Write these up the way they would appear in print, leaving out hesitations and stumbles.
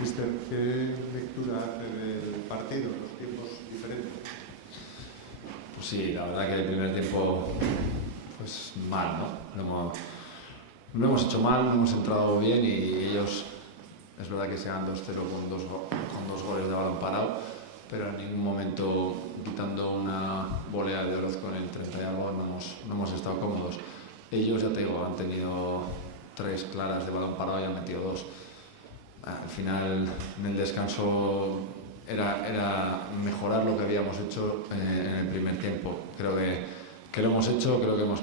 Mister, ¿qué lectura hace del partido, los tiempos diferentes? Pues sí, la verdad que el primer tiempo, pues mal, ¿no? Lo hemos hecho mal, no hemos entrado bien y ellos, es verdad que se ganan 2-0 con dos goles de balón parado, pero en ningún momento, quitando una volea de Orozco en el 30 y algo, no hemos estado cómodos. Ellos, ya te digo, han tenido 3 claras de balón parado y han metido 2. Al final, en el descanso, era mejorar lo que habíamos hecho en el primer tiempo. Creo que lo hemos hecho, creo que hemos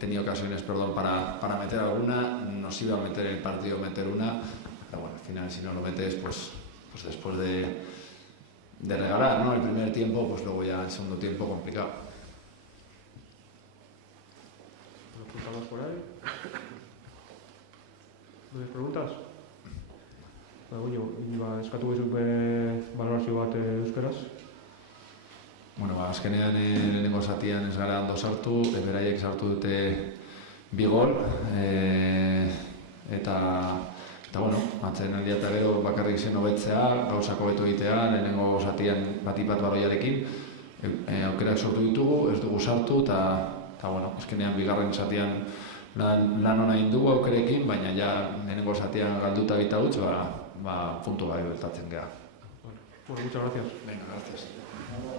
tenido ocasiones para meter alguna, nos iba a meter el partido meter una, pero bueno, al final si no lo metes, pues después de regalar, ¿no? El primer tiempo, pues luego ya el segundo tiempo complicado. ¿Nos apuntamos por ahí? ¿No hay preguntas? Eskatu gizupe balorazio bat euskaraz? Bueno, azkenean lehenengo zatian ez gara ondo sartu, beraiek sartu dute 2 gol, eta bueno, atsedenaldia eta gero bakarrik zen hobetzea, gauzak hobetu egitea, lehenengo zatian batipat baroiarekin, aukerak sortu ditugu, ez dugu sartu, eta bueno, azkenean bigarren zatian lan ona egin dugu aukerekin, baina ja lehenengo zatian galduta gita utz, puntu bai beltatzen gara. Bueno, muchas gracias. Venga, gracias.